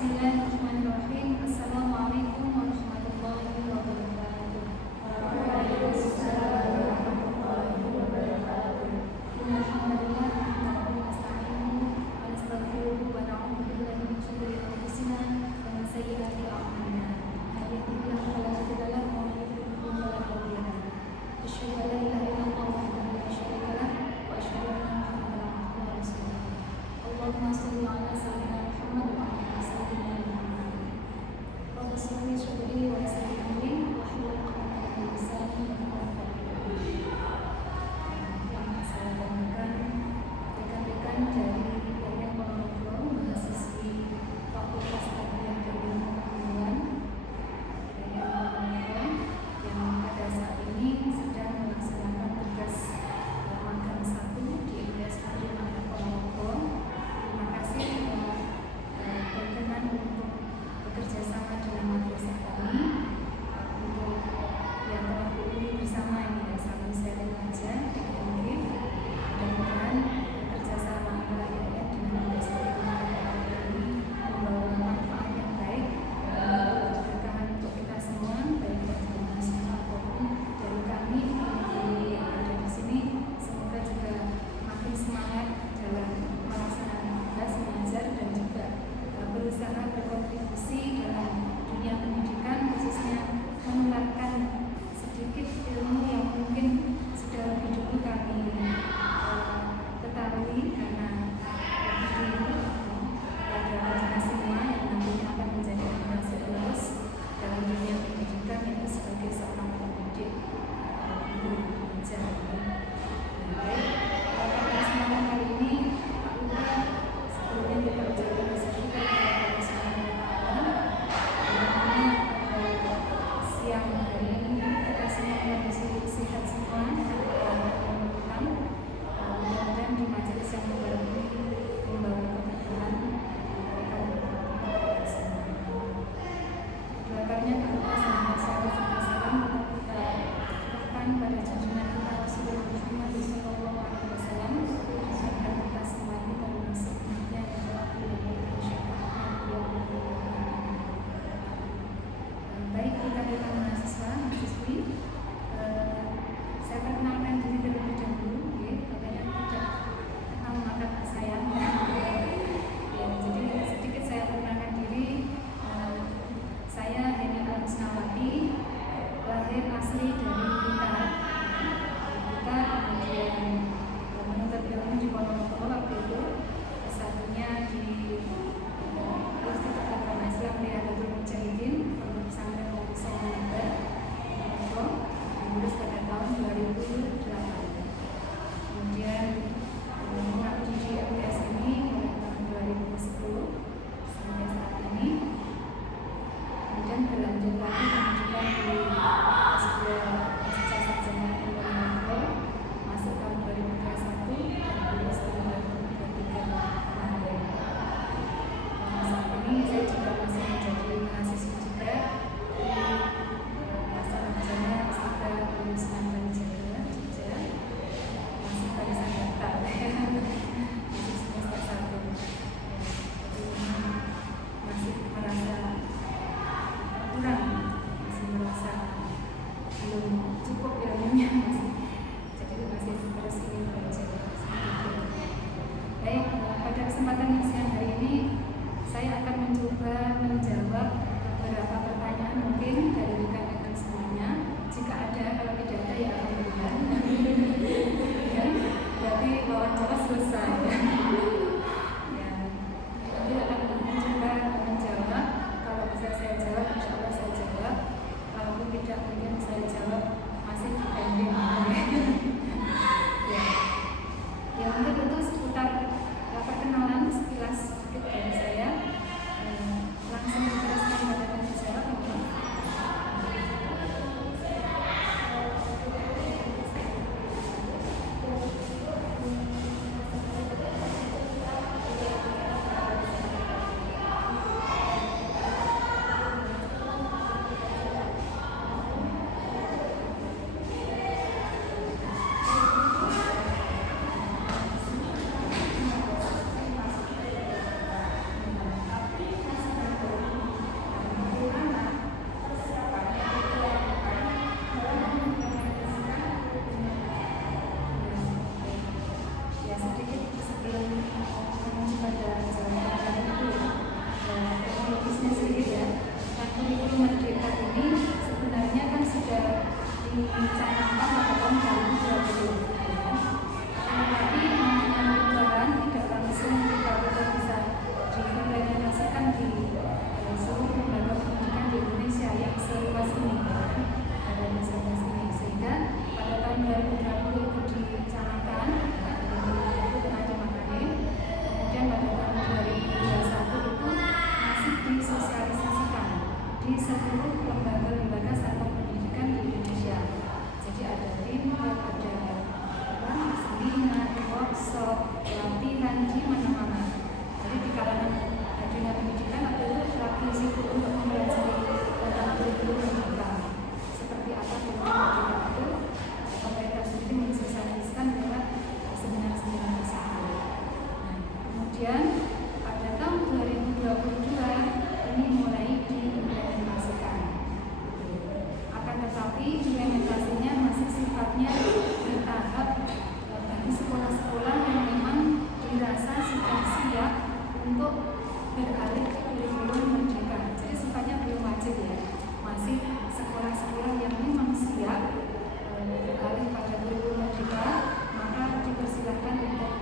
Bismillahirrahmanirrahim. Assalamualaikum warahmatullahi wabarakatuh. Waalaikumsalam warahmatullahi wabarakatuh. Alhamdulillah, nahmaduhu wa nasta'inuhu wa nastaghfiruhu wa na'udzu billahi min shururi anfusina wa min sayyiati a'malina. Man yahdihillahu fala mudilla lahu wa man yudlil fala hadiya lahu. Asyhadu an la ilaha illallah wahdahu la syarika lahu wa asyhadu anna Muhammadan abduhu wa rasuluh. Allahumma shalli ala sayyidina Muhammad wa ala sayyidina Muhammad. Rabbi shrah sadri wa yassir li amri wahlul 'uqdatam min lisani yafqahu qawli. Yang saya banggakan rekan-rekan dari Yayasan Ponorogo, mahasiswi Fakultas Tarbiyah dan Ilmu Kepemimpinan Yayasan Ponorogo yang pada saat ini sedang melaksanakan tugas magang 1 di MTS Yayasan Ponorogo. Terima kasih berkenan untuk bekerja sama dengan madrasah kami untuk yang telah berulang bersama ini ya, sambil sharing aja dengan mudah-mudahan bekerja sama antara yayasan dengan madrasah ini membawa manfaat yang baik keberkahan untuk kita semua, baik dari mahasiswa maupun dari kami yang ada di sini. Semoga juga makin semangat dalam melaksanakan tugas mengajar dan juga berusaha berkontribusi dalam dunia pendidikan, khususnya menularkan sedikit ilmu yang mungkin sudah lebih dulu kami ketahui karena lebih dulu pada kita semua yang nantinya akan menjadi generasi penerus dalam dunia pendidikan, yaitu sebagai seorang pendidik, guru, pengajar. Baik, pada kesempatan kali ini Pak Luka sebelumnya kita ucapkan bersyukur kepada siang hari ini kita semua kondisi sehat semua, mudah-mudahan di majelis yang baru ini membawa keberkahan kepada semua. Doakannya kita sama salam kita serahkan pada junjungan kita Rasulullah Muhammad SAW agar kita semua kita masuk yang telah diberikan syafaatnya. Baik, rekan-rekan mahasiswi, saya perkenalkan diri terlebih dahulu, katanya tidak kenal maka tak sayang. Jadi sedikit saya perkenalkan diri. Saya Heni Al-Husnawati, lahir asli dari Blitar, kemudian workshop, pelatihan di mana-mana. Jadi di kalangan dunia pendidikan waktu itu lagi sibuk untuk mempelajari tentang kurikulum pendidikan. Seperti apa kurikulum pendidikan itu, pemerintah sendiri mensosialisasikan lewat seminar-seminar tersebut. Nah, kemudian pada tahun 2022 ini mulai diimplementasikan. Akan tetapi implementasinya masih sifatnya bertahap bagi sekolah-sekolah yang memang dirasa sudah siap untuk beralih ke kurikulum merdeka. Jadi sifatnya belum wajib ya. Masih sekolah-sekolah yang memang siap beralih pada kurikulum merdeka, maka dipersilakan untuk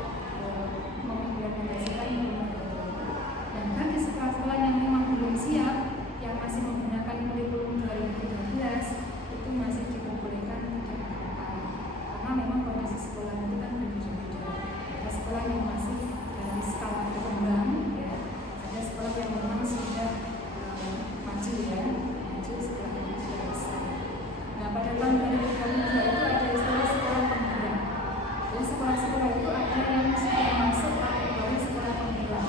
mengimplementasikan kurikulum. Dan bagi sekolah-sekolah yang memang belum siap, yang masih menggunakan kurikulum 2013, itu masih diperbolehkan tidak apa-apa. Karena memang kondisi sekolah itu kan berbeda-beda. Ada sekolah yang masih dalam skala berkembang, ya. Ada sekolah yang memang sudah maju ya, maju sekolah ini sudah besar. Nah, pada tahun 2022 itu ada istilah sekolah penggerak. Jadi sekolah-sekolah itu ada yang sudah masuk kategori sekolah penggerak.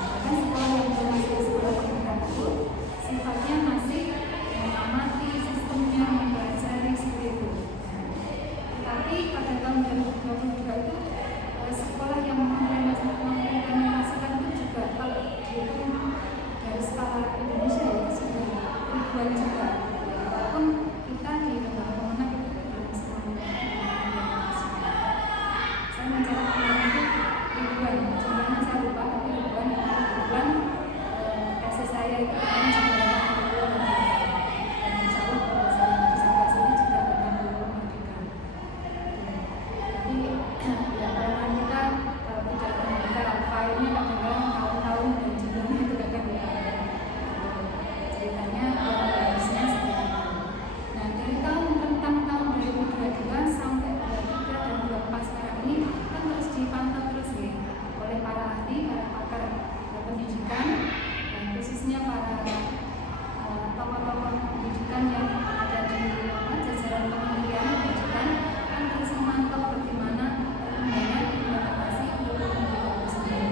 Bahkan sekolah yang belum masuk sekolah penggerak itu sifatnya masih mengamati sistemnya, mempelajari seperti itu. Tapi pada tahun 2022 itu sekolah yang mengimplementasikan itu juga kalau dihitung dari skala Indonesia itu sudah ribuan juga. Walaupun kita di lembaga Kemenak itu belum semuanya mengimplementasikan. Saya mencatat itu ribuan, jumlahnya saya lupa, tapi ribuan kasih saya itu kan juga ribuan. Dan insya Allah pada saat presentasi ini juga tentang kurikulum merdeka. Jadi ya kelemahan kita kalau tidak membuka filenya kadang-kadang tahun-tahun dan jumlahnya itu kadang lupa. Ceritanya harusnya seperti itu. Nah, dari rentang tahun 2022 sampai 2023 dan 2024 sekarang ini kan terus dipantau terus ya oleh para ahli, para pakar pendidikan, dan khususnya para tokoh-tokoh pendidikan yang ada di jajaran kementerian pendidikan kan terus memantau bagaimana perkembangan implementasi kurikulum pendidikan itu sendiri.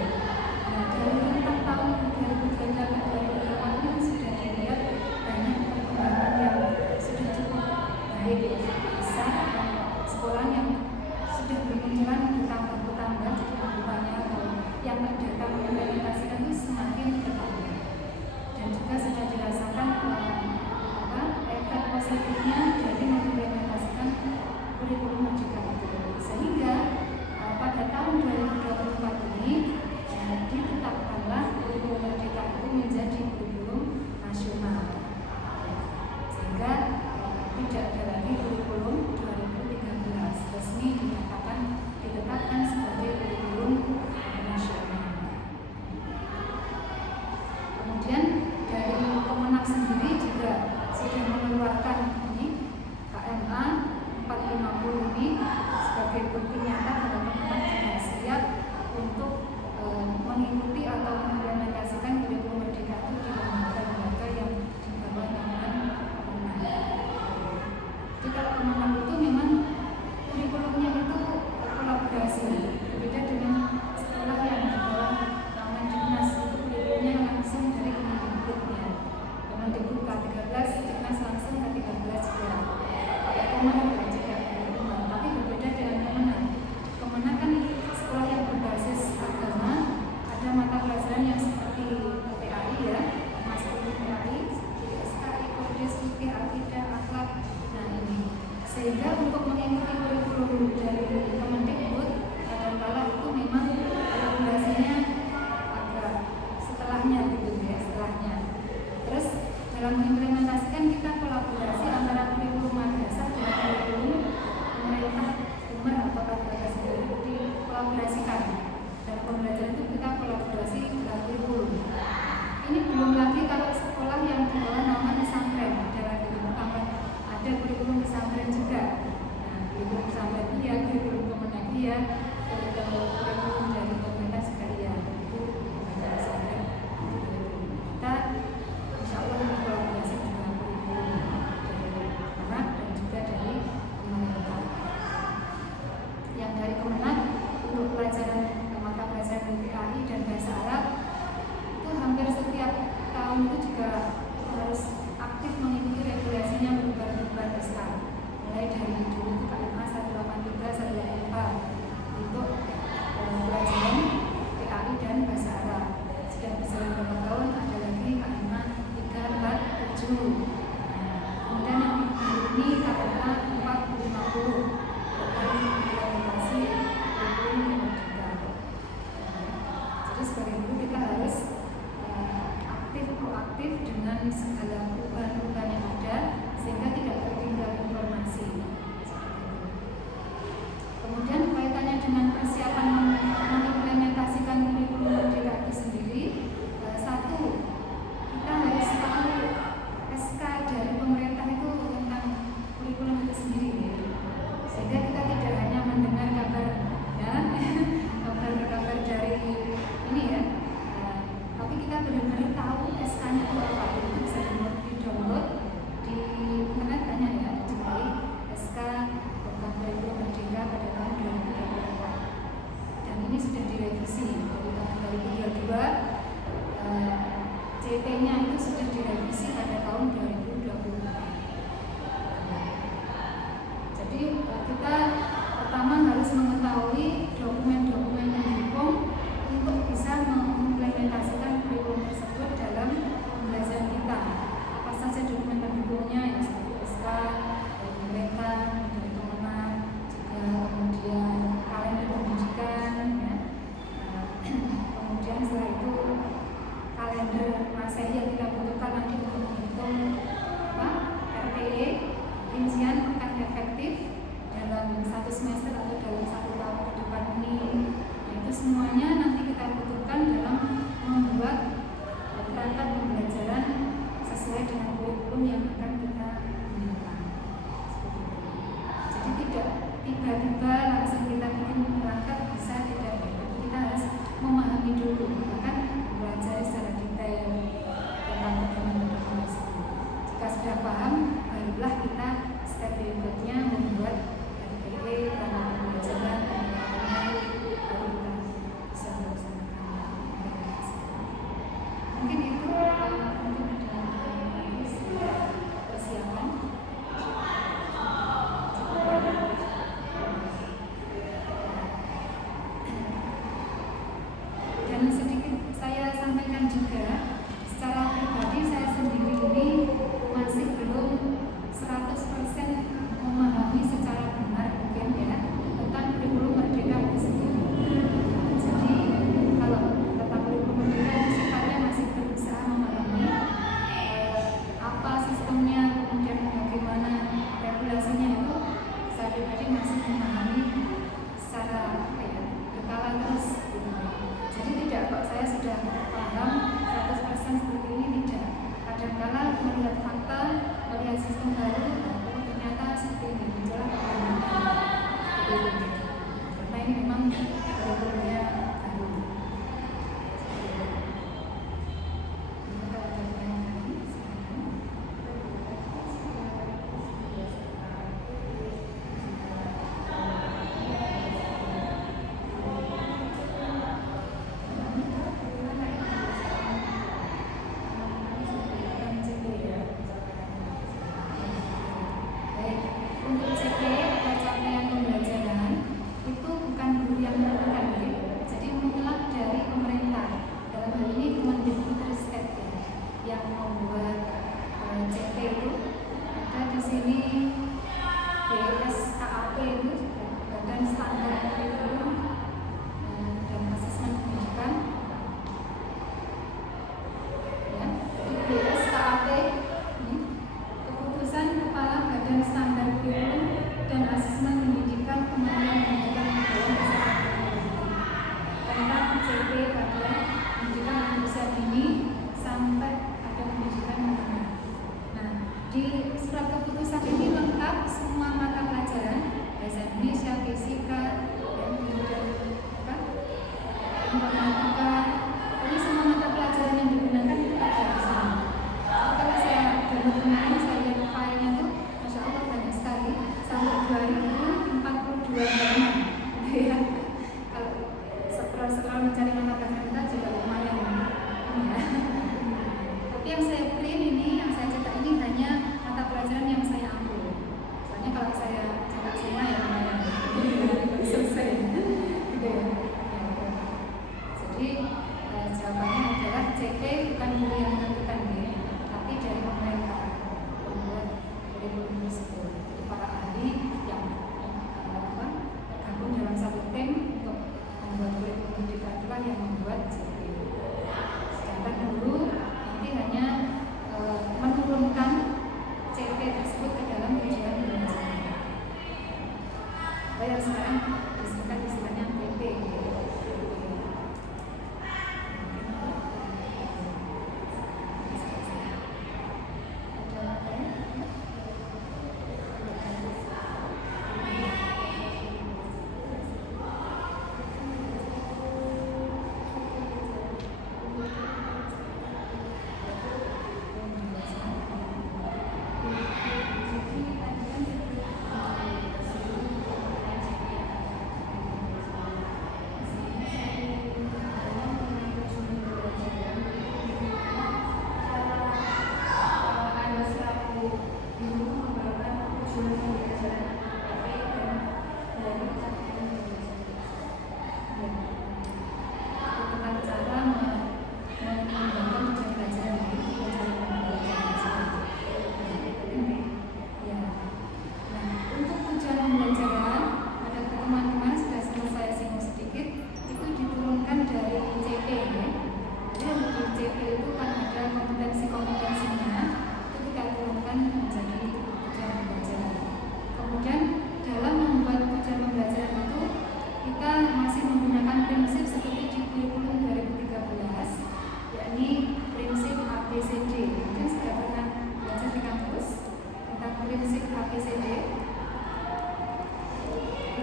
Nah, dari rentang tahun 2023 ke 2024 ini sudah dilihat banyak perkembangan yang sudah cukup baik, besar, dan sekolah yang sudah bermunculan bertambah, jadi anggotanya atau yang terdata mengimplementasikan itu semakin bertambah. Dan juga sudah dirasakan efek positifnya dari mengimplementasikan kurikulum merdeka itu. Sehingga pada tahun 2024 ini ditetapkanlah kurikulum merdeka itu menjadi kurikulum nasional. Sehingga tidak ada lagi kurikulum 2013, resmi ditetapkan sebagai kurikulum nasional. Kemudian dari Kemenak sendiri juga sudah mengeluarkan ini KMA 450 ini sebagai bukti nyata bahwa Kemenak sudah siap untuk mengikuti atau mengimplementasikan kurikulum merdeka itu di lembaga-lembaga yang di bawah naungan Kemenak. Jadi kalau Kemenak itu memang kurikulumnya itu kolaborasi, berbeda dengan sekolah yang di bawah naungan Dinas, itu kurikulumnya langsung dari Kemendikbudnya. Kemendikbud K13, Dinas langsung K13 juga. Kalau Kemenak juga kurikulum, tapi berbeda dengan Kemenak. Kemenak kan sekolah yang berbasis agama, ada mata pelajaran yang seperti PAI ya, masuk di PAI, SKI, Kodes, Fikih, Akidah, Akhlak. Nah ini, sehingga untuk mengikuti kurikulum dari Kemendikbud kadang-kala itu memang regulasinya agak setelahnya gitu ya, setelahnya. Terus dalam mengimplementasikan kita kolaborasi antara kurikulum madrasah dengan kurikulum pemerintah Umar atau Lembaga sendiri dikolaborasikan. Dan pembelajaran itu kita kolaborasi dengan kurikulum. Ini belum lagi kalau sekolah yang di bawah naungan pesantren, ada kurikulum pesantren juga. Nah, kurikulum pesantren itu ya kurikulum kita pertama harus mengetahui dokumen-dokumen pendukung untuk bisa mengimplementasikan kurikulum tersebut dalam pembelajaran kita. Apa saja dokumen pendukungnya, yang seperti SK, dari pemerintah, dari Kemenang, juga kemudian kalender pendidikan, ya. Kemudian setelah itu kalender Masehi yang kita butuhkan nanti untuk menghitung RPE, rincian pekan efektif dalam satu semester atau dalam 1 tahun ke depan ini. Nah, itu semuanya nanti kita butuhkan dalam membuat perangkat pembelajaran sesuai dengan kurikulum yang akan kita gunakan. Jadi tidak tiba-tiba langsung kita bikin perangkat bisa, tidak. Kita harus memahami dulu, bahkan belajar secara detail tentang dokumen-dokumen tersebut. Jika sudah paham, barulah kita step berikutnya membuat RPE, perangkat pembelajaran, baru kita bisa melaksanakan. Mungkin itu mungkin ada persiapan. Dan sedikit saya sampaikan juga, secara pribadi saya sendiri ini masih belum 100% memahami secara benar mungkin ya tentang kurikulum Merdeka itu sendiri. Jadi kalau tentang kurikulum Merdeka itu sifatnya masih berusaha memahami apa sistemnya, kemudian bagaimana regulasinya, itu saya pribadi masih memahami secara berkala terus. Jadi tidak kok saya sudah paham 100% seperti ini, tidak. Kadang-kala melihat fakta, melihat sistem baru, ternyata seperti ini, menjelang karena ini memang kurikulumnya baru. Untuk CP atau capaian pembelajaran itu bukan guru yang menentukan, ya. Jadi mutlak dari pemerintah. Dalam hal ini Kemendikbudristek yang membuat CP itu. Ada di sini BSKAP itu, Badan Standar Kurikulum dan Asesmen Pendidikan. Ya, BSKAP ini keputusan Kepala Badan Standar Kurikulum dan Asesmen Pendidikan Kementerian Pendidikan tentang CP pada pendidikan usia dini sampai pada pendidikan menengah. Nah, di surat keputusan ini lengkap semua mata pelajaran, bahasa Indonesia, fisika, dan kemudian informatika. Ini semua mata pelajaran yang digunakan itu ada di sini. Kalau saya download kemarin, saya lihat filenya tuh, masya Allah banyak sekali, sampai 2042 halaman. Ya, kalau scroll mencari mata pelajaran kita juga lumayan. Ya. Tapi yang saya print ini, yang saya cetak ini hanya mata pelajaran yang saya ambil. Soalnya kalau saya cetak semua ya lumayan selesai. Gitu ya. Jadi jawabannya adalah CP bukan guru yang menentukan, ya, tapi dari pemerintah membuat kurikulum tersebut. Jadi para ahli yang tergabung dalam satu tim untuk membuat kurikulum pendidikan itulah yang membuat CP. Sedangkan guru nanti hanya menurunkan CP tersebut ke dalam tujuan belajar. Yang sekarang disebutkan istilahnya PP.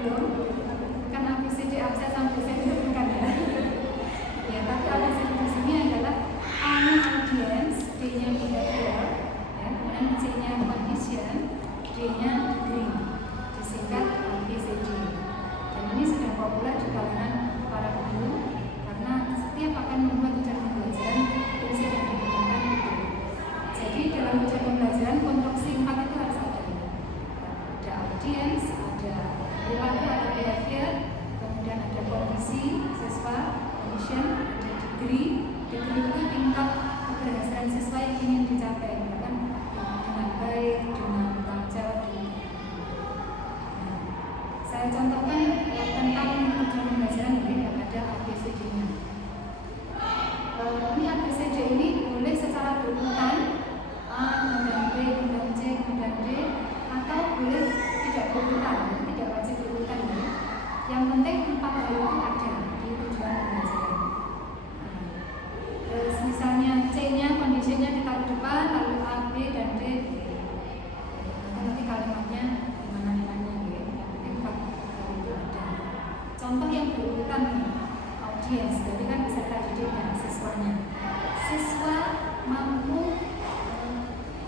belum? Bukan ABCD absen sampai Z itu bukan ya. Ya, tapi ABCD di sini adalah A-nya audience, D-nya behavior, ya, kemudian C-nya condition, D-nya degree, disingkat ABCD. Dan ini sudah populer di kalangan para guru karena setiap akan membuat tujuan pembelajaran prinsip yang digunakan itu. Jadi dalam tujuan pembelajaran konstruksi 4 itu harus ada. Ada audience, ada perilaku atau behavior, kemudian ada kondisi siswa, condition, ada degree. Degree itu tingkat keberhasilan siswa yang ingin dicapai, kan dengan baik, dengan tanggung jawab. Saya contohkan tentang tujuan pembelajaran ini yang ada ABCD-nya. Ini ABCD ini boleh secara berurutan A, kemudian B, kemudian C, kemudian D, atau boleh tidak berurutan, tidak wajib berurutan ya. Yang penting 4 hal itu ada di tujuan pembelajaran. Terus misalnya C-nya, kondisinya ditaruh depan, lalu A, B, dan D. Nanti kalimatnya gimana nilainya ya. Yang penting 4 hal itu ada. Contoh yang berurutan nih, audience, jadi kan peserta didiknya, siswanya. Siswa mampu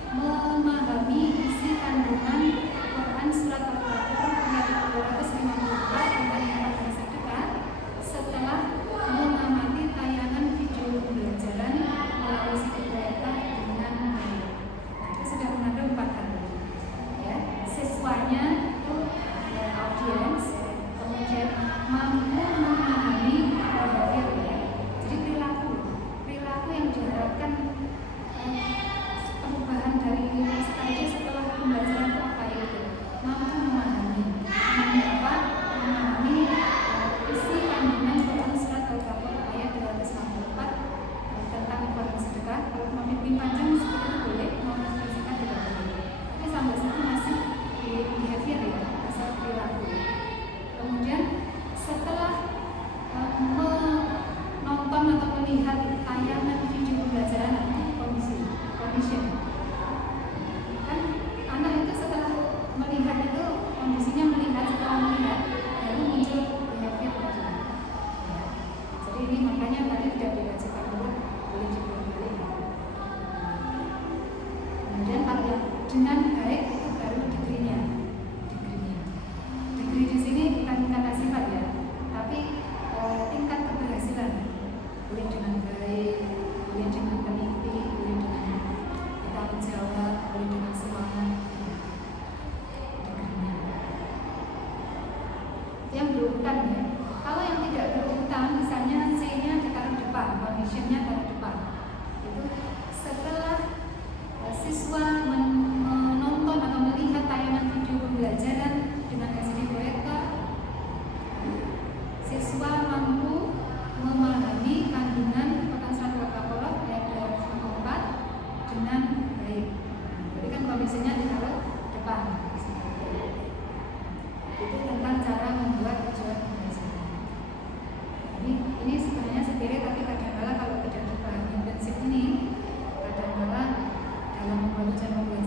memahami isi kandungan Quran surat Al-Baqarah ayat 252 tentang infak dan sedekah setelah mengamati tayangan video pembelajaran melalui situs berita dengan baik. Nah, itu sudah mengandung 4 hal. Ya, siswanya itu audience, kemudian mampu memahami behavior ya. Jadi perilaku yang diharapkan perubahan dari peserta itu setelah pembelajaran itu apa itu? Mampu memahami apa? Memahami isi kandungan Quran surat Al-Baqarah ayat 264 tentang infak dan sedekah. Kalau mau lebih panjang seperti itu boleh, mau lebih singkat tidak boleh. Tapi sampai situ masih behavior ya, asal perilaku. Kemudian setelah menonton atau melihat tayangan video pembelajaran condition. Kan anak itu setelah melihat itu kondisinya setelah melihat baru muncul behavior tadi. Ya. Jadi ini makanya tadi tidak diwajibkan untuk boleh diboleh. Kemudian kalau yang dengan baik itu baru degree-nya. Degree di sini bukan kata sifat ya, tapi tingkat keberhasilan. Boleh dengan baik, boleh dengan teliti, boleh dengan bertanggung jawab, boleh dengan semangat. Degree-nya. Yang berurutan ya. Kalau yang tidak berurutan, misalnya C-nya ditaruh depan, condition-nya taruh depan. Itu setelah siswa menonton atau melihat tayangan video pembelajaran dengan SD proyektor, siswa mampu memahami kandungan Quran surat Al-Baqarah ayat 254 dengan baik. Jadi kan kondisinya ditaruh depan. Itu tentang cara membuat tujuan pembelajaran. Ini sebenarnya sepele, tapi kadang-kala kalau tidak dipahami prinsip ini, kadang-kala dalam membuat tujuan pembelajaran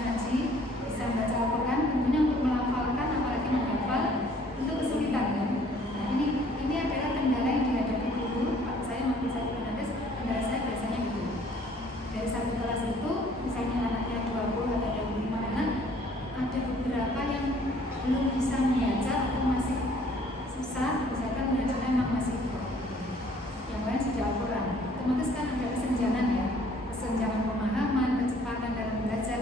ngaji, bisa baca Al-Quran, tentunya untuk melafalkan apalagi menghafal itu kesulitan kan. Nah ini adalah kendala yang dihadapi guru. Pak saya masih saya Fernandes, kendala saya biasanya gitu. Dari satu kelas itu, misalnya anaknya 20 atau 25 anak, ada beberapa yang belum bisa membaca atau masih susah, misalkan belajarnya memang masih yang lain sudah Al-Quran. Otomatis kan ada kesenjangan ya, kesenjangan pemahaman, kecepatan dalam belajar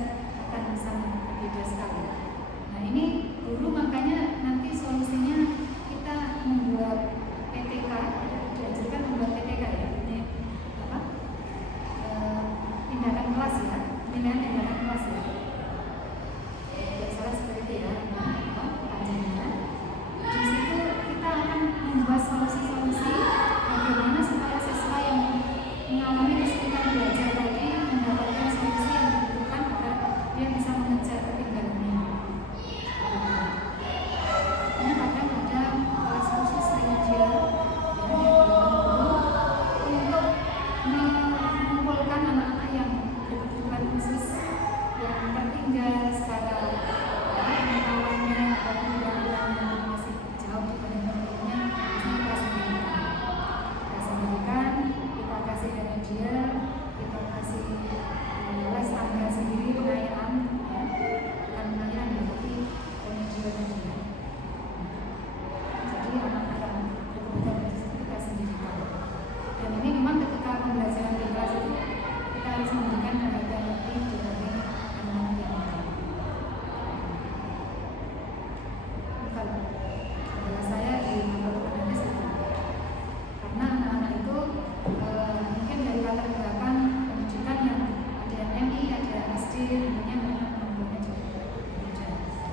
akan sangat berbeda sekali. Nah ini guru makanya nanti solusinya kita membuat PTK, diajarkan membuat PTK ya, ini apa? Tindakan kelas ya, penilaian tindakan kelas ya. Tidak salah seperti itu ya, panjangnya. Di situ kita akan membuat solusi-solusi bagaimana supaya siswa yang mengalami kesulitan belajar tadi mendapatkan solusi yang dibutuhkan agar dia bisa mengejar ketinggalannya. Karena kadang ada kelas khusus remedial yang dilakukan guru untuk mengumpulkan anak-anak yang berkebutuhan khusus yang tertinggal secara pengetahuannya atau pengetahuannya masih jauh dibanding teman-temannya. Kita sendirikan, kita kasih remedial, kita kasih les tangga sendiri, pengayaan ya. Bukan pengayaan ya, tapi remedial. Jadi anak-anak yang berkebutuhan khusus kita sendirikan. Dan ini memang ketika pembelajaran di kelas itu kita harus memberikan perhatian lebih dibanding anak-anak yang lain. Kalau adalah saya di Fernandes itu, karena anak-anak itu mungkin dari latar belakang pendidikan yang ada yang MI, ada SD, tentunya mereka kemampuannya juga berbeda.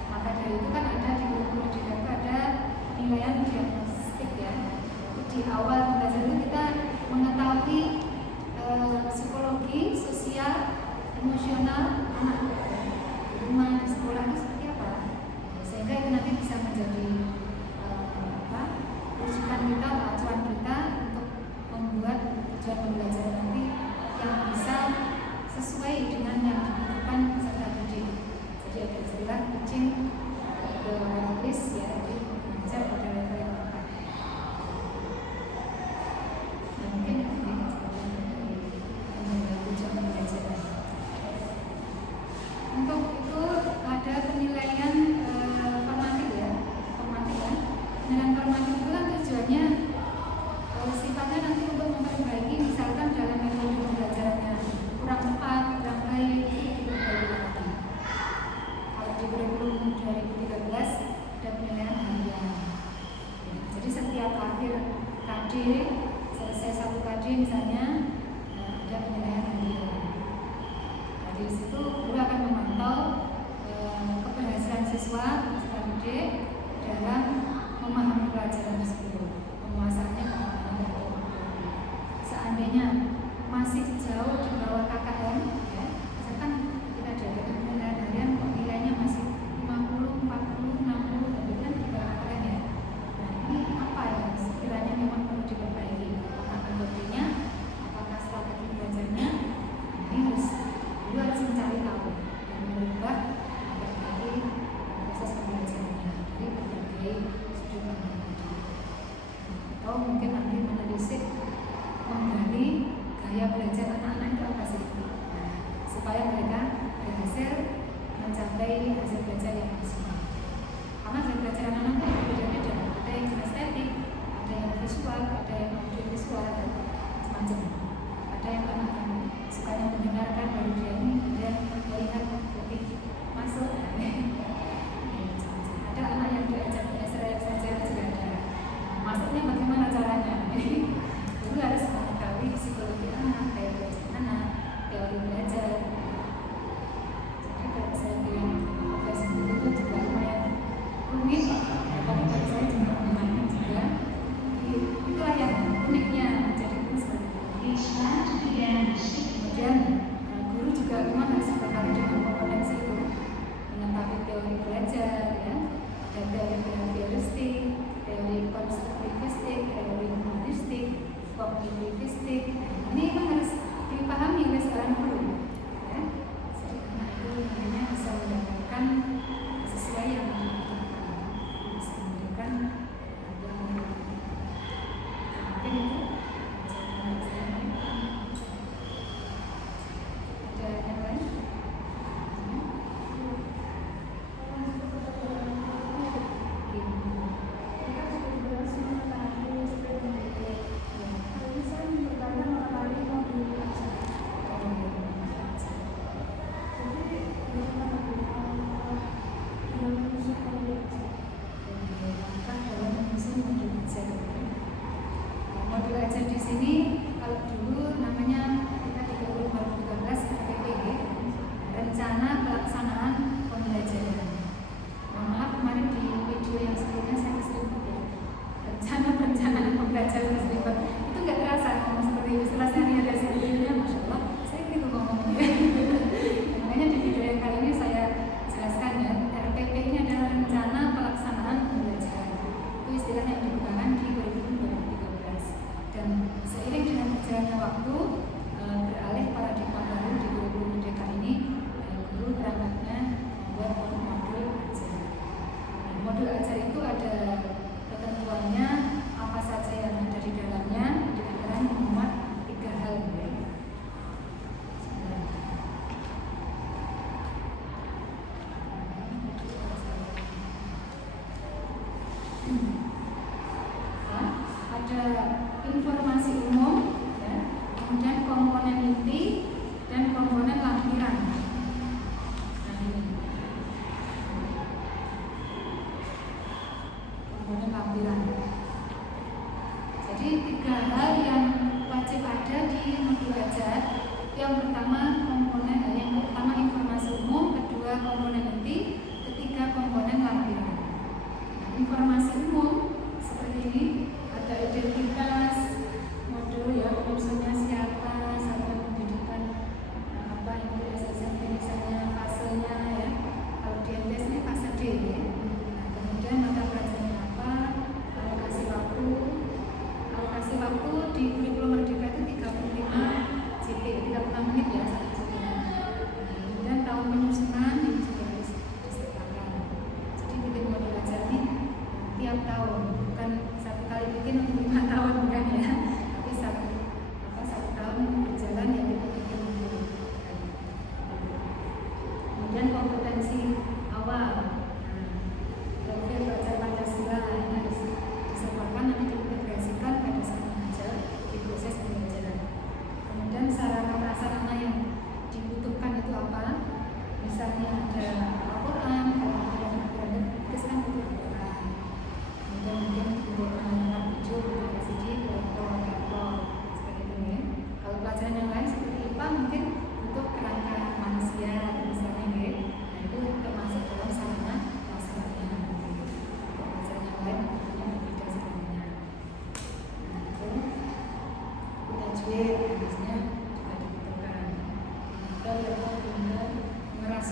Maka dari itu kan ada di guru pendidikan itu ada penilaian diagnostik ya. Di awal belajar itu kita mengetahui psikologi, sosial, emosional anak di rumah, di sekolah itu seperti apa, sehingga itu nanti bisa menjadi rujukan kita, acuan kita untuk membuat tujuan pembelajaran nanti yang bisa sesuai dengan yang dibutuhkan peserta didik. Jadi ada istilah teaching the right ya, jadi mengajar pada level yang tepat. Dan mungkin ini tujuan pembelajaran. Untuk itu ada penilaian formatif ya, penilaian formatif itu kan tujuannya sifatnya nanti untuk memperbaiki, misalkan dalam metode pembelajarannya kurang tepat, kurang baik, itu diperbaiki lagi. Kalau di kurikulum 2013 ada penilaian harian. Jadi setiap akhir KD, selesai satu KD misalnya, ada penilaian harian. Dari situ guru akan memantau keberhasilan siswa peserta didik dalam memahami pelajaran tersebut, penguasaannya kemana. Seandainya masih jauh di bawah KKM, ya, misalkan kita diadakan penilaian harian kok nilainya masih 50, 40, 60, tapi kan di bawah KKM ya. Nah ini apa ya sekiranya memang perlu diperbaiki? Apakah metodenya, apakah strategi belajarnya? Ini harus mencari tahu dan merubah berbagai proses pembelajarannya dari berbagai sudut pandang tadi. Atau mungkin nanti menelisik menggali gaya belajar anak-anak itu apa sih? Nah, supaya mereka berhasil mencapai hasil belajar yang maksimal. Karena hasil belajar anak-anak itu berbeda-beda. Ada yang estetik, ada yang visual, ada yang audiovisual, dan macam-macam. Ada yang anak sukanya mendengarkan baru dia ini, ada yang melihat lebih masuk. Ada anak yang diajak belajar saja juga ada. Masuknya bagaimana caranya? Dulu harus mengetahui psikologi anak, gaya belajar anak, teori belajar. Jadi kalau saya bilang profesi guru itu juga lumayan rumit.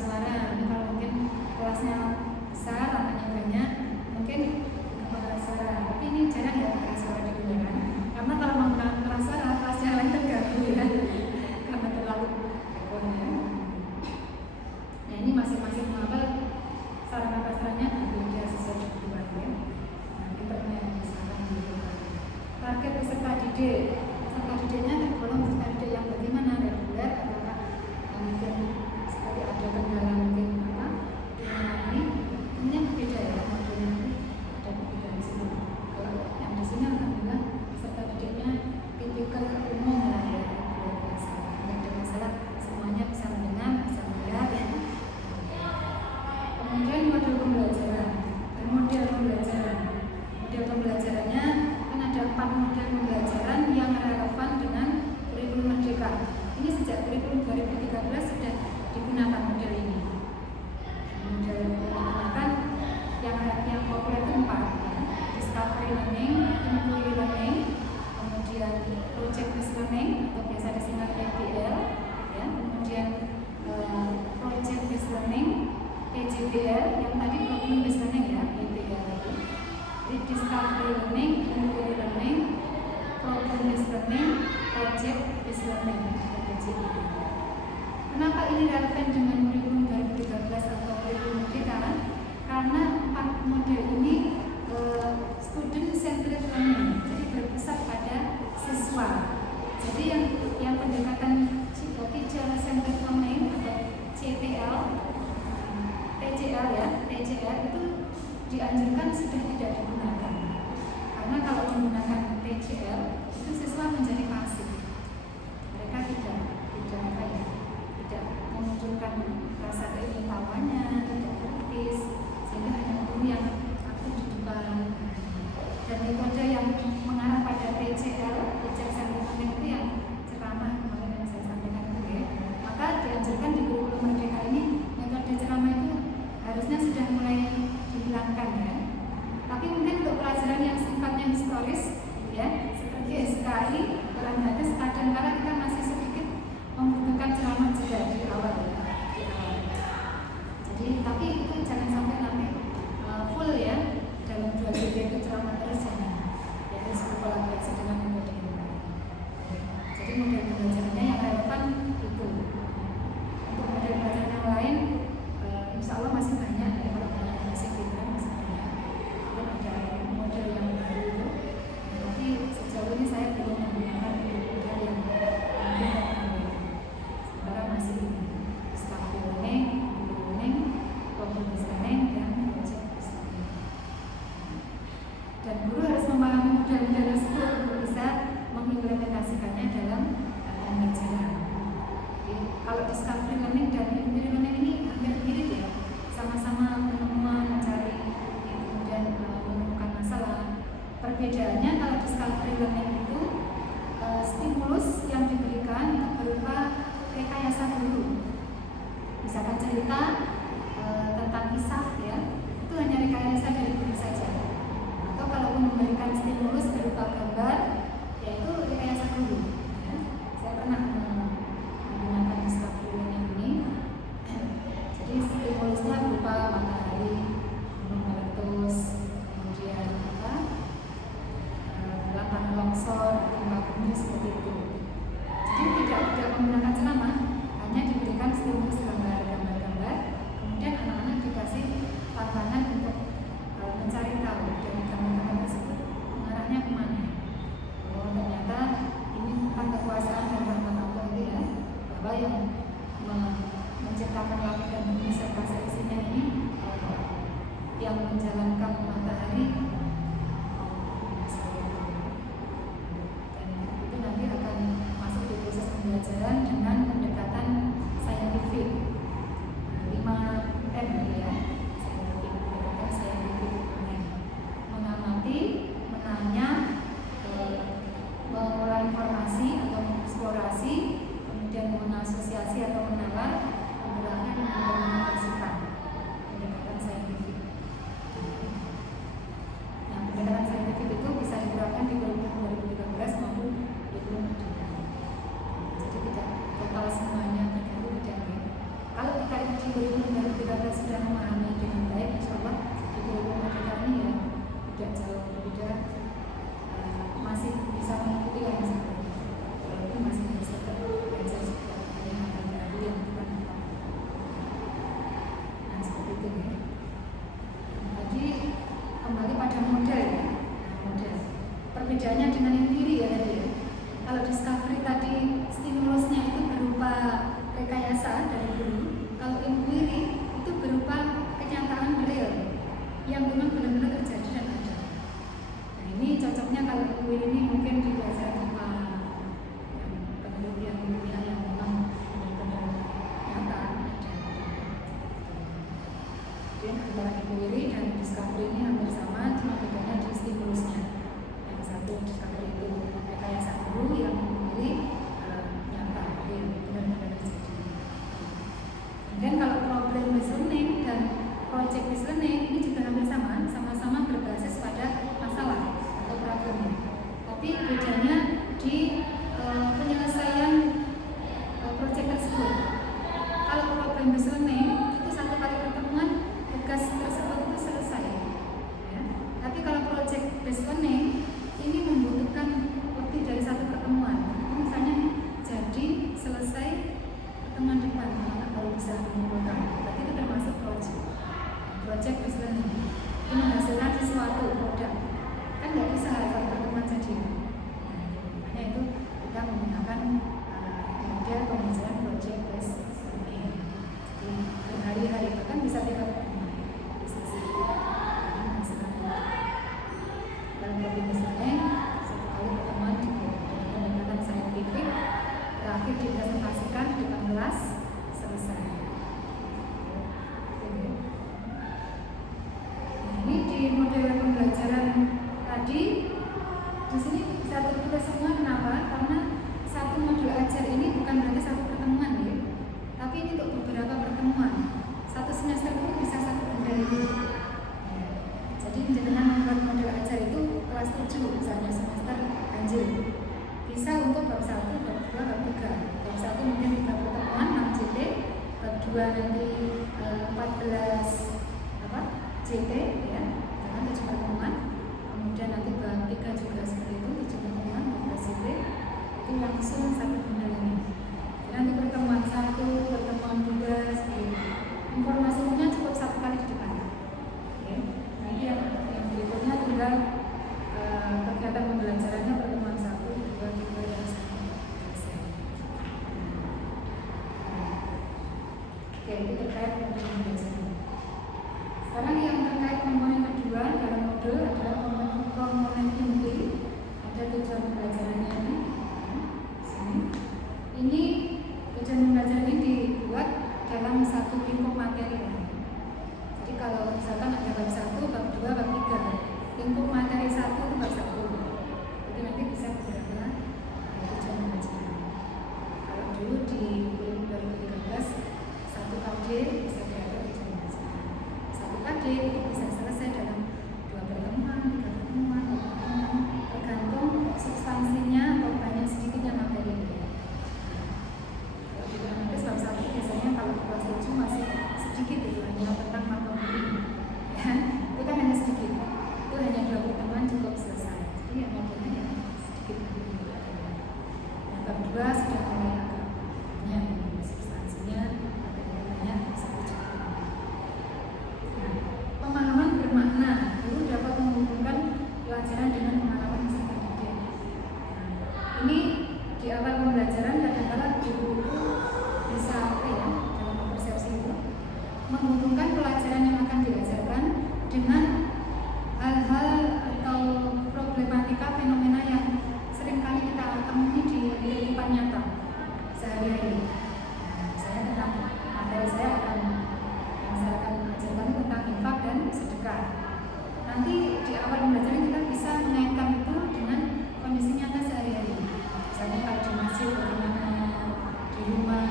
suara. Ini kalau mungkin kelasnya besar, anaknya banyak, mungkin pengeras suara. Tapi ini jarang ya pengeras suara digunakan. Karena kalau menggunakan pengeras suara, kelas yang lain terganggu ya, karena terlalu ekornya. Nah ini masing-masing mengapa sarana prasaranya berbeda sesuai kebutuhan ya. Nah pinternya misalkan gitu. Target peserta didik, peserta didiknya tergolong peserta didik yang bagaimana, reguler apakah mungkin seperti ada kendala mungkin apa? Ini berbeda ya modelnya, ada perbedaan di sini. Kalau yang di sini alhamdulillah peserta didiknya tipikal umum lah ya, luar biasa. Tidak ada masalah, semuanya bisa mendengar, bisa melihat. Ya. Kemudian model pembelajaran dan model pembelajarannya kan ada 4 model pembelajaran yang relevan dengan kurikulum Merdeka. Ini sejak kurikulum 2013 sudah digunakan model ini. Model yang digunakan yang populer itu 4 ya. Discovery learning, inquiry learning, kemudian project based learning atau biasa disingkat PBL, ya. Kemudian project based learning, PJBL, yang tadi problem based learning ya, PBL itu. Jadi discovery learning, inquiry learning, problem based learning, project based learning atau PJBL. Kenapa ini relevan dengan kurikulum 2013 atau kurikulum Merdeka? Karena 4 model ini student centered learning, jadi berpusat pada siswa. Jadi yang pendekatan teacher centered learning atau CTL, TCL ya, TCL itu dianjurkan sudah tidak digunakan. Karena kalau menggunakan TCL itu siswa menjadi pasif. Mereka tidak apa ya, tidak memunculkan rasa keingintahuannya, tidak kritis, sehingga hanya guru yang aktif di depan. Dan metode yang mengarah pada TCL, teacher centered learning itu yang ceramah kemarin yang saya sampaikan itu ya. Maka dianjurkan di kurikulum Merdeka ini metode ceramah itu harusnya sudah mulai dihilangkan ya. Tapi mungkin untuk pelajaran yang sifatnya historis ya, seperti SKI, Quran hadis, kadang-kadang kita masih sedikit membutuhkan ceramah juga di awal ya. Jadi tapi itu jangan sampai nanti full ya dalam 2 JD itu ceramah terus jangan. Ya harus berkolaborasi dengan metode yang lain. Jadi model pembelajarannya yang relevan itu. Untuk model pembelajaran yang lain insya Allah masih banyak ya, kalau masih kita masih banyak. Mungkin ada model yang baru itu, tapi sejauh ini saya belum menggunakan model yang sementara masih discovery learning, problem based learning, dan project based learning. Dan guru harus memahami model-model tersebut untuk bisa mengimplementasikannya dalam pembelajaran. Kalau discovery learning dan inquiry learning ini hampir mirip ya, Jadi antara inquiry dan discovery ini hampir sama, cuma bedanya di stimulusnya. Yang satu discovery itu rekayasa dulu, yang inquiry nyata, benar-benar terjadi. Dan kalau problem based learning dan project based learning ini juga hampir sama, sama-sama berbasis pada masalah atau problemnya. Tapi bedanya di penyelesaian project tersebut. Kalau problem based learning itu satu kali pertemuan tugas tersebut itu selesai. Ya. Tapi kalau project based learning ini membutuhkan lebih dari satu pertemuan. Misalnya jadi selesai pertemuan depan, anak baru bisa mengumpulkan. Berarti itu termasuk project based learning. Itu menghasilkan sesuatu produk. Kan nggak bisa satu pertemuan jadi. Makanya itu kita menggunakan model pembelajaran project based learning. Jadi berhari-hari bahkan bisa 3 pertemuan selesai. Dalam project based learning satu kali pertemuan dengan pendekatan saintifik terakhir dipresentasikan di kelas selesai. Nah, ini di model pembelajaran tadi di sini bisa tertulis semua. Kenapa? Karena satu modul ajar ini bukan berarti satu pertemuan ya, tapi ini untuk beberapa pertemuan. Satu semester pun bisa satu benda ini. Jadi dengan membuat modul ajar itu kelas 7 misalnya semester ganjil bisa untuk bab 1, bab 2, bab 3. Bab 1 mungkin 3 pertemuan 6 JT, bab 2 nanti 14 JT ya, dengan 7 pertemuan. Kemudian nanti bab 3 juga seperti itu, 7 pertemuan 14 JT. Itu langsung satu benda ini. Nanti pertemuan 1, pertemuan 2 seperti itu. Informasinya cukup satu kali di depan. Oke. Nanti yang berikutnya tinggal kegiatan pembelajarannya pertemuan 1, 2, 3 dan selesai. Oke, itu terkait dengan pembelajaran. Sekarang yang terkait komponen kedua dalam modul adalah komponen inti. Ada tujuan pembelajarannya ini. Ini tujuan pembelajaran ini dibuat dalam satu lingkup materi. Jadi kalau misalkan ada bab 1, bab 2, bab 3, lingkup materi 1 itu bab 1. Jadi nanti bisa beberapa tujuan pembelajaran. Kalau dulu di kurikulum 2013 1 KD bisa berada tujuan pembelajaran. 1 KD itu bisa selesai dalam 2 pertemuan, 3 pertemuan, 4 pertemuan, tergantung substansinya atau banyak sedikitnya materi. Kalau di Kemenkes bab 1 biasanya kalau kelas 7 masih sedikit itu hanya tentang makrobiologi. Ya, itu kan hanya sedikit. Itu hanya 2 pertemuan cukup selesai. Jadi yang modelnya yang sedikit lebih banyak. Yang bab 2 sudah mulai agak banyak ini substansinya, agak banyak satu cukup. Nah, pemahaman bermakna guru dapat menghubungkan pelajaran dengan pengalaman peserta didik. Nah, ini di awal pembelajaran kadang-kadang guru itu bisa dalam mempersepsi itu menghubungkan pelajaran yang akan diajarkan dengan hal-hal atau problematika fenomena yang seringkali kita temui di kehidupan nyata sehari-hari. Saya tentang materi saya akan ajarkan tentang infak dan sedekah. Nanti di awal pembelajaran kita bisa mengaitkan itu dengan kondisi nyata sehari-hari. Misalnya kalau di masjid bagaimana, di rumah,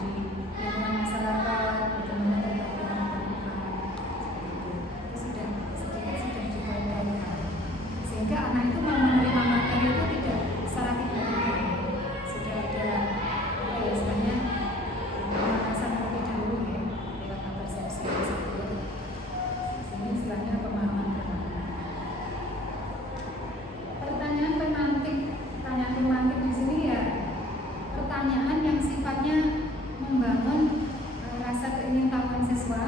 di lingkungan masyarakat, bagaimana tentang infak. Itu sudah dikontolkan. Sehingga anak itu mau menerima materi itu tidak secara tiba-tiba. Sudah ada istilahnya pemanasan terlebih dahulu ya, lewat persepsi tersebut. Ini istilahnya pemahaman bermakna. Pertanyaan pemantik di sini ya pertanyaan yang sifatnya membangun rasa keingintahuan siswa.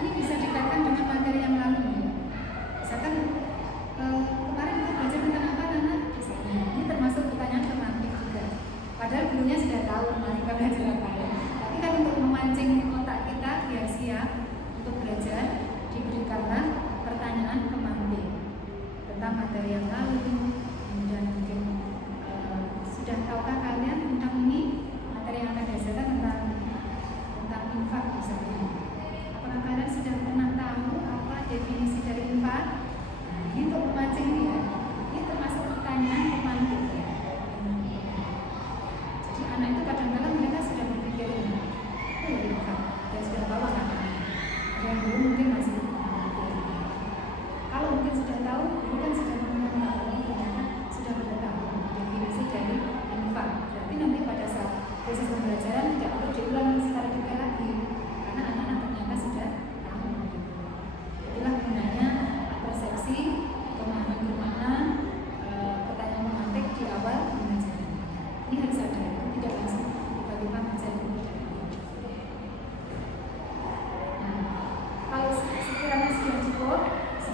Ini bisa dikaitkan dengan materi yang lalu ya. Misalkan kemarin kita belajar tentang apa Nana? Ini termasuk pertanyaan pemantik juga. Padahal gurunya sudah tahu mereka belajar apa ya. Tapi kan untuk memancing otak kita biar siap untuk belajar, diberikanlah pertanyaan pemantik tentang materi yang lalu. Kemudian mungkin sudah tahukah kalian tentang ini materi yang akan diajarkan tentang infak misalnya. Apakah kalian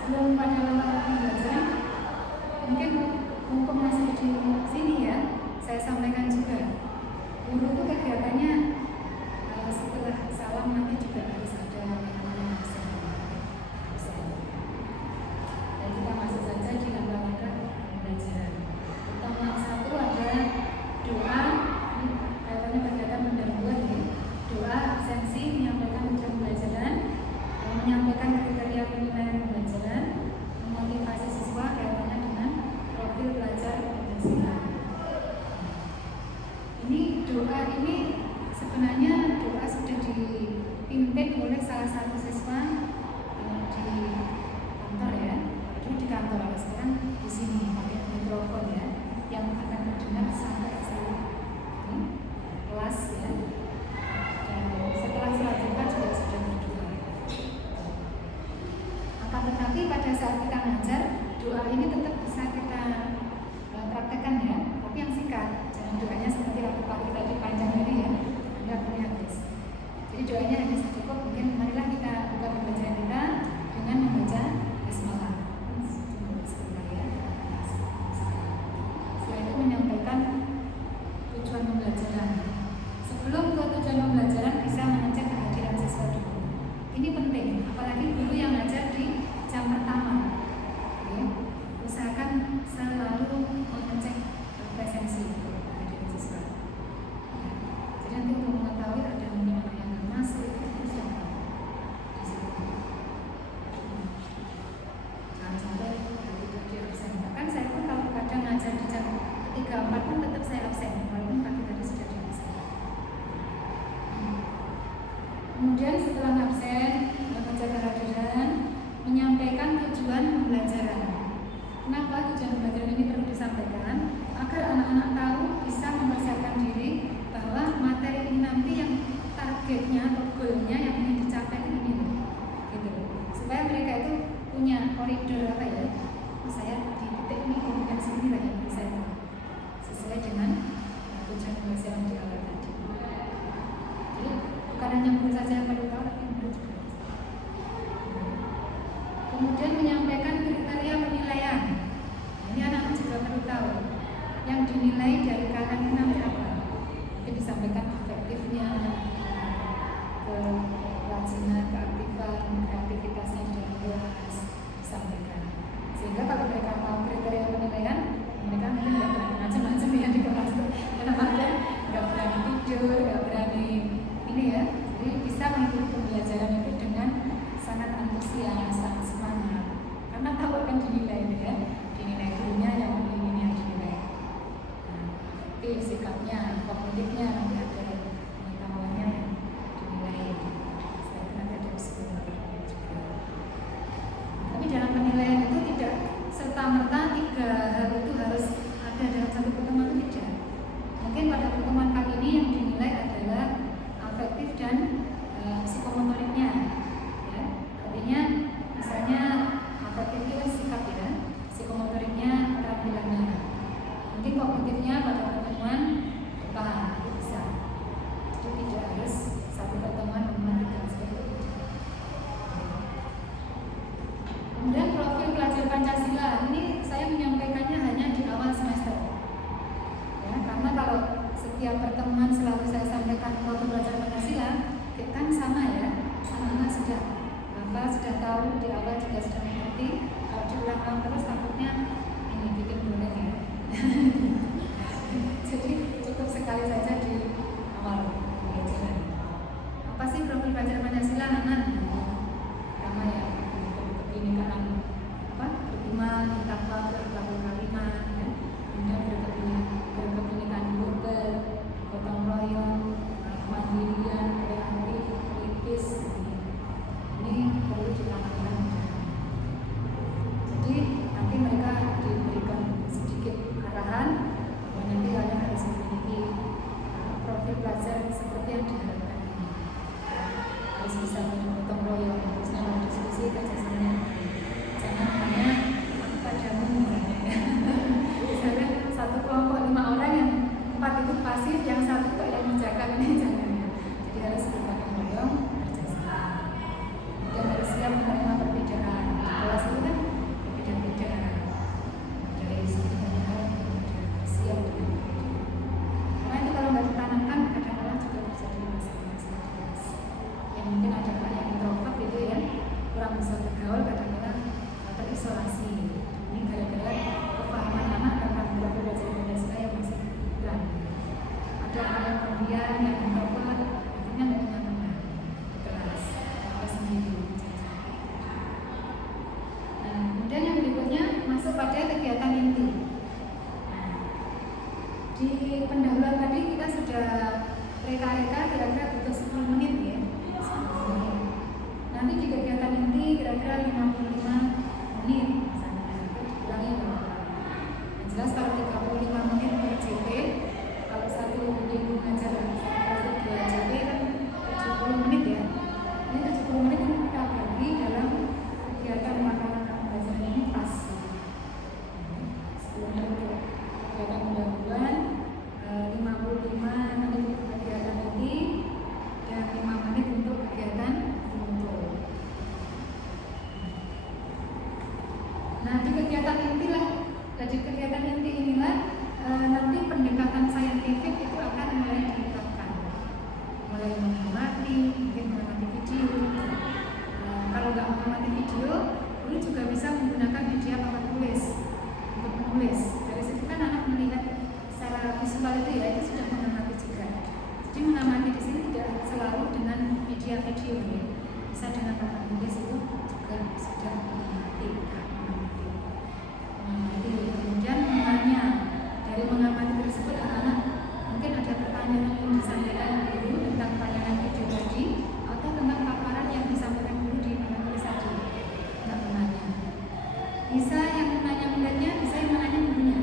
sebelum pada awal pembelajaran, mungkin mumpung masih di sini ya, saya sampaikan juga. Guru itu kegiatannya setelah salam nanti juga harus ada yang namanya absen. Dan kita masuk saja di langkah-langkah pembelajaran. Pertama satu ada doa, ini kaitannya berkaitan pendahuluan ya. Doa, absensi, menyampaikan tujuan pembelajaran, menyampaikan kriteria penilaian pembelajaran, memotivasi siswa kaitannya dengan profil pelajar Pancasila. Ini doa ini sebenarnya doa sudah dipimpin oleh salah satu siswa di kantor ya. Dulu di kantor, sekarang di sini pakai mikrofon ya, yang akan terdengar sampai ini kelas ya. Dan setelah sholat Jumat juga sudah berdoa. Akan tetapi pada saat kita ngajar, doa ini tetap bisa kita praktekkan ya, tapi yang singkat. Jangan doanya seperti aku pakai tadi panjang ini ya, enggak punya habis. Jadi doanya hanya cukup, mungkin marilah kita buka pembacaan kita dengan membaca basmalah. Sebentar ya. Setelah itu menyampaikan tujuan pembelajaran. Sebelum ke tujuan pembelajaran bisa mengecek kehadiran siswa dulu. Ini penting, apalagi guru yang ngajar di jam pertama. Oke. Usahakan selalu mengecek presensi kehadiran siswa. Jadi nanti untuk mengetahui ada mana yang nggak masuk itu siapa di situ. Jangan sampai itu di absen. Bahkan saya pun kalau kadang ngajar di jam 3-4 pun tetap saya absen, walaupun pagi tadi sudah di absen. Kemudian setelah absen, mengecek kehadiran, menyampaikan tujuan pembelajaran. Kenapa tujuan pembelajaran ini perlu disampaikan? Agar anak-anak tahu bisa mempersiapkan diri bahwa materi ini nanti yang targetnya atau goalnya yang ingin dicapai ini gitu. Supaya mereka itu punya koridor apa ya, saya di titik ini kompetensi ini lah yang bisa tahu sesuai dengan tujuan pembelajaran di awal tadi. Jadi bukan hanya guru saja yang perlu tahu, tapi murid juga. Kemudian menyampaikan kriteria penilaian. Ini anak-anak juga perlu tahu yang dinilai dari kanan ini nanti apa. Mungkin disampaikan afektifnya, kerajinan, keaktifan, kreativitasnya di dalam kelas disampaikan. Sehingga kalau mereka tahu kriteria penilaian, mereka mungkin nggak berani macam-macam ya di kelas. Karena mereka nggak berani tidur, nggak berani ini ya. Jadi bisa mengikuti pembelajaran itu dengan sangat antusias, sangat semangat. Karena tahu akan dinilai ya, dinilai gurunya yang ini yang dinilai. Sikapnya, kognitifnya nanti ada pengetahuannya yang dinilai. Saya pernah ada psikologi juga. Tapi dalam penilaian itu tidak serta-merta 3 hal itu harus ada dalam satu pertemuan, tidak. Mungkin pada pertemuan kali ini yang dinilai adalah afektif dan psikomotoriknya. Ya. Artinya misalnya afektif itu sikap ya, psikomotoriknya keterampilannya. Mungkin kognitifnya pada pertemuan depan bisa. Jadi tidak harus satu pertemuan 3 seperti itu. Kemudian profil pelajar Pancasila ini saya menyampaikannya hanya di awal semester. Ya, karena kalau setiap pertemuan selalu saya sampaikan profil pelajar Pancasila, kan sama ya. Anak-anak sudah sudah tahu di awal juga sudah mengerti. Kalau diulang-ulang terus takutnya ini bikin bonek ya. Jadi cukup sekali saja di awal pembelajaran. Apa sih profil pelajar Pancasila anak-anak? Pertama ya, kebinekaan beriman, bertakwa, berlaku karimah, ya. Kemudian berkebinekaan global, gotong royong, kemandirian, kreatif, kritis. Ini perlu ditanamkan. Jadi nanti mereka diberikan sedikit arahan bahwa nanti kalian harus memiliki profil pelajar seperti yang diharapkan ini. Harus bisa gotong royong, harusnya diskusi kerjasama. Jangan hanya padamu misalnya satu kelompok 5 orang yang 4 itu pasif, yang 1 itu yang menjaga, ini jangan. Jadi harus bergotong royong, kerjasama. Dan harus siap menerima ada 55 menit misalnya, itu diulangi berapa. Yang jelas kalau 35 menit per JP, kalau satu minggu ngajar satu 2 JP kan 70 menit ya. Ini 70 menit ini kita bagi dalam kegiatan makanan pembelajaran ini pas. 10 menit untuk kegiatan pendahuluan, 55 menit untuk kegiatan inti, dan 5 menit untuk kegiatan penutup. Nah, di kegiatan inti lah, jadi kegiatan inti inilah nanti pendekatan saintifik itu akan mulai diterapkan, mulai mengamati, mungkin mengamati video. Kalau nggak mengamati video, guru juga bisa menggunakan media papan tulis untuk menulis. Dari situ kan anak melihat secara visual itu ya, itu sudah mengamati juga. Jadi mengamati di sini tidak selalu dengan media video ya. Bisa dengan papan tulis itu juga sudah mengamati. Kemudian menanya, dari mengamati tersebut anak-anak mungkin ada pertanyaan yang disampaikan guru tentang tayangan video tadi atau tentang paparan yang disampaikan guru di papan tulis tadi. Tidak menanya. Bisa yang menanya muridnya, bisa yang menanya gurunya.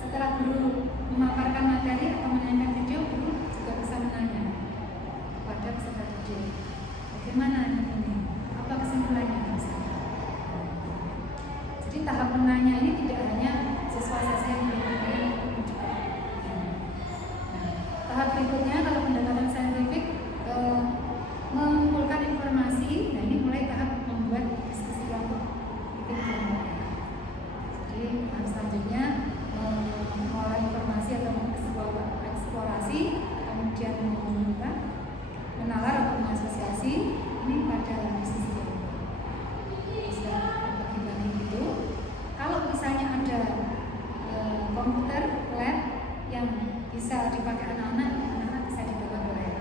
Setelah guru memaparkan materi atau menanyakan video, guru juga bisa menanya kepada peserta didik. Bagaimana ini? Apa kesimpulannya? Jadi tahap menanya ini tidak hanya siswa selesai mendengarkan juga. Tahap berikutnya kalau pendekatan saintifik mengumpulkan informasi. Nah, ini mulai tahap membuat diskusi kelompok. Jadi tahap selanjutnya mengolah informasi atau mengeksplorasi, kemudian menalar atau mengasosiasi. Ini pada diskusi kelompok. Bisa bagi-bagi gitu. Kalau misalnya ada komputer lab yang bisa dipakai anak-anak bisa dibawa ke lab.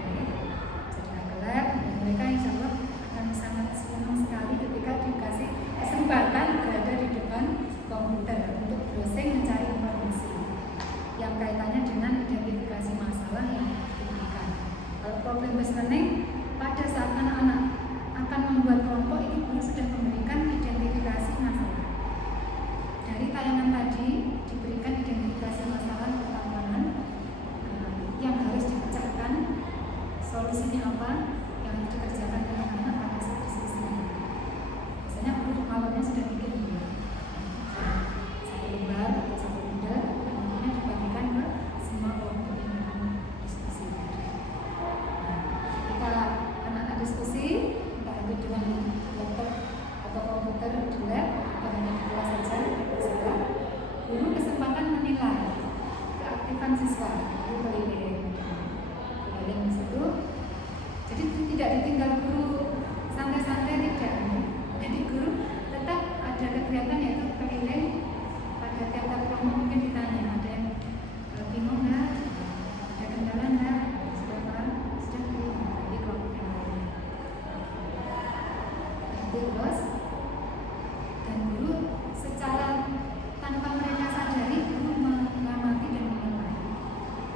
Jadi ke lab, mereka insya Allah akan sangat senang sekali ketika dikasih kesempatan berada di depan komputer untuk browsing mencari informasi yang kaitannya dengan identifikasi masalah yang diberikan. Kalau problem based learning, pada saat anak-anak akan membuat kelompok, ini guru sudah memberikan identifikasi masalah. Dari tayangan tadi diberikan identifikasi masalah pertambangan yang harus dipecahkan, solusinya apa yang harus dikerjakan dengan anak pada saat diskusi. Biasanya guru awalnya sudah bikin satu lembar atau satu bundel, kemudian dibagikan ke semua kelompok yang akan diskusi. Ketika anak-anak diskusi, entah itu dengan laptop atau komputer di lab atau hanya di kelas saja, guru kesempatan menilai keaktifan siswa. Guru keliling di situ. Jadi tidak ditinggal guru santai-santai, tidak. Jadi guru tetap ada kegiatan yaitu keliling pada tiap-tiap kelompok. Mungkin ditanya, ada yang bingung nggak? Ada kendala nggak? Sudah paham? Sudah belum? Jadi kelompok yang lain. Terus dan guru secara tanpa mereka sadari, guru mengamati dan menilai.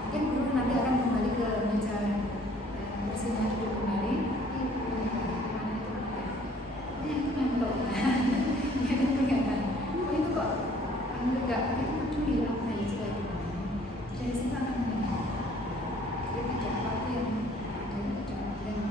Mungkin guru nanti akan kembali ke meja bersihnya, duduk kembali. Ini itu mentok. Ini itu kan? Itu kok enggak itu peduli apa yang sudah itu. Dari situ akan menilai. Jadi tidak apa yang ada yang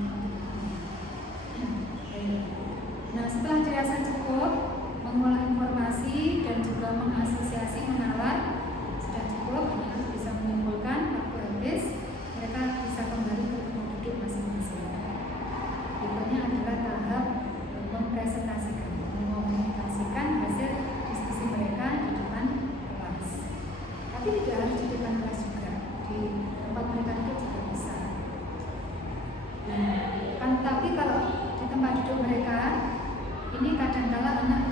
Nah, setelah dirasa cukup mengolah informasi dan juga mengasosiasi, menalar, sudah cukup, anak bisa menyimpulkan. Waktu habis, mereka bisa kembali ke tempat duduk masing-masing. Berikutnya adalah tahap mempresentasikan, mengkomunikasikan hasil diskusi mereka di depan kelas. Tapi tidak harus di depan kelas juga, di tempat mereka itu juga bisa. Nah, tapi kalau di tempat duduk mereka, ini kadang-kala anak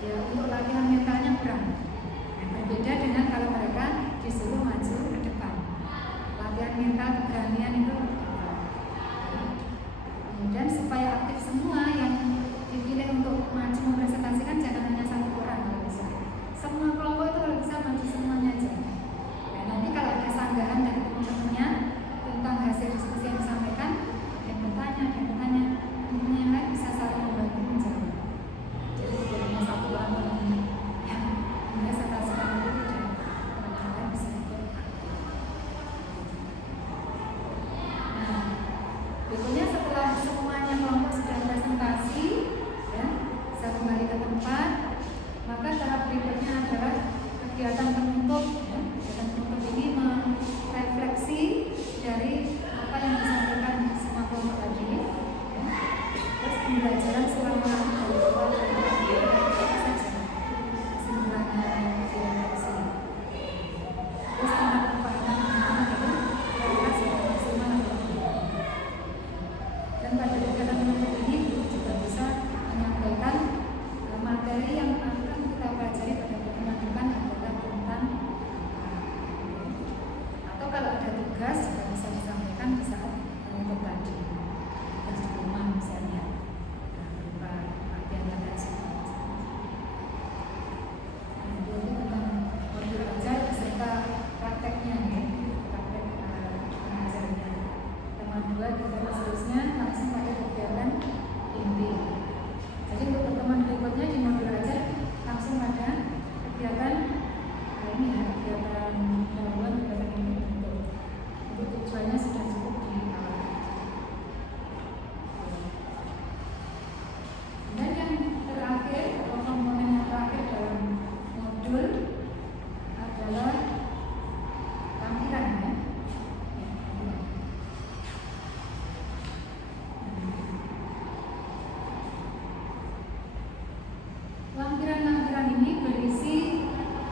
ya untuk latihan mentalnya kurang. Nah, berbeda dengan kalau mereka disuruh maju ke depan. Latihan mental keberanian itu kemudian supaya aktif semua yang dipilih untuk maju mempresentasikan, jangan hanya satu orang kalau bisa. Semua kelompok itu kalau bisa maju semuanya aja. Nah, nanti kalau ada sanggahan dari teman-temannya tentang hasil diskusi yang disampaikan, yang bertanya, yang lain bisa saling membantu. pembelajaran selama dari awal dan akhir saja kesimpulannya diredaksi. Terus tingkat kepahaman itu kira-kira sudah maksimal atau tidak. Dan pada kegiatan menuntut ini guru juga bisa menyampaikan materi yang akan kita pelajari pada pertemuan depan adalah tentang atau kalau ada tugas juga bisa disampaikan di saat menuntut tadi. Tugas di rumah misalnya berupa latihan semua. Itu tentang modul ajar beserta prakteknya ya, praktek pengajarnya. Teman 2 dan seterusnya langsung pada kegiatan inti. Jadi untuk pertemuan berikutnya di modul ajar langsung pada kegiatan ini ya, kegiatan pendahuluan kegiatan inti untuk tujuannya sudah cukup di awal. Dan yang terakhir atau komponen yang terakhir dalam modul adalah lampiran ya. Lampiran-lampiran ini berisi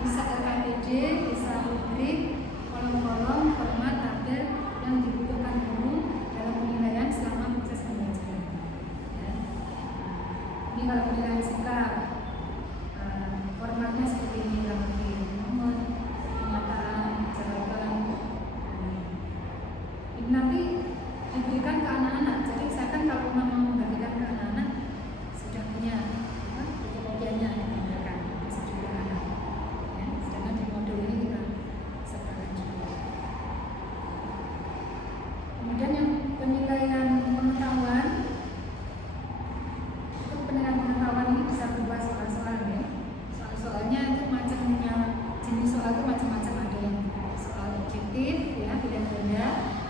bisa RKPD, bisa rubrik, kolom-kolom, format, tabel yang dibutuhkan guru dalam penilaian selama proses pembelajaran. Ya. Ini kalau penilaian sikap, formatnya seperti ini, lebih nomor, pernyataan, jawaban. Ini nanti diberikan ke anak-anak. Jadi saya kan kalau mau membagikan ke anak-anak sudah punya fotokopiannya diberikan ke sejumlah anak. Ya, sedangkan di modul ini kita sebarkan juga. Kemudian yang penilaian pengetahuan, itu penilaian pengetahuan ini bisa berubah soal-soal ya. Soal-soalnya itu macamnya, jenis soal itu macam-macam, ada yang soal objektif ya, pilihan ganda,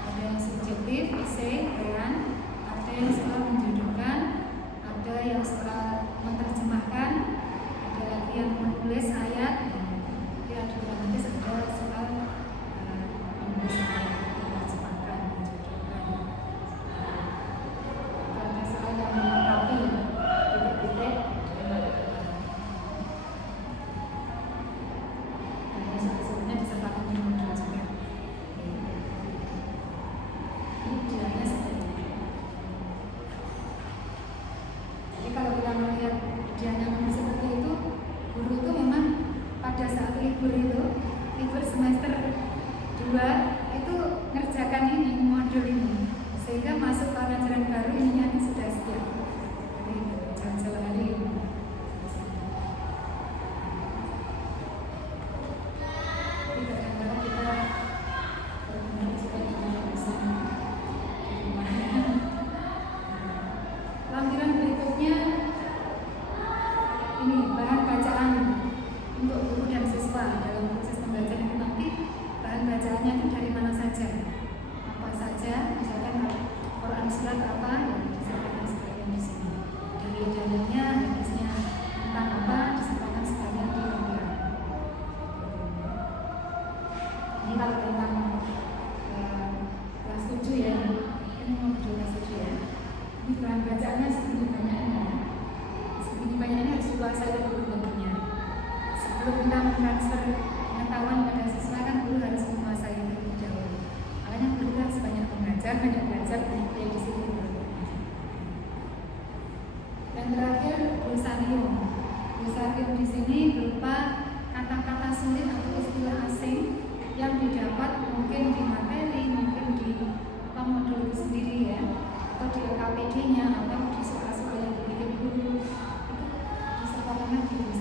ada yang subjektif, esai, peran, ada yang soal menjodohkan, ada yang soal menerjemahkan, ada lagi yang menulis ayat, nanti ada nanti ada soal menulis ayat, menerjemahkan, menjodohkan, ada soal yang melengkapi titik-titik dengan ada soal-soalnya disertakan di modul juga. Ini jalannya seperti itu. Jadi kalau kita melihat ujiannya seperti itu, guru itu memang pada saat libur semester 2 itu ngerjakan ini modul ini, sehingga masuk pelajaran baru ini sudah siap. Jadi jalan-jalan hari ini. Jadi kadang-kadang kita lampiran berikutnya ini bahan bacaan untuk guru dan siswa dalam proses pembelajaran itu nanti bahan bacaannya itu dari mana saja, apa saja, misalkan Quran surat apa yang disampaikan sekalian di sini, dari dalilnya, hadisnya tentang apa disampaikan sekalian di lampiran. Ini kalau tentang kelas 7 ya, ini modul kelas 7 ya. Ini bahan bacaannya segini banyaknya. Segini banyaknya harus dikuasai oleh guru tentunya. Sebelum kita mentransfer pengetahuan pada siswa kan guru harus menguasai terlebih dahulu. Makanya guru harus banyak mengajar, banyak belajar dari di sini. Dan terakhir glosarium. Glosarium di sini berupa kata-kata sulit atau istilah asing yang didapat mungkin di materi, mungkin di modul itu sendiri ya, atau di LKPD-nya atau di soal-soal yang dibikin guru itu disertakan di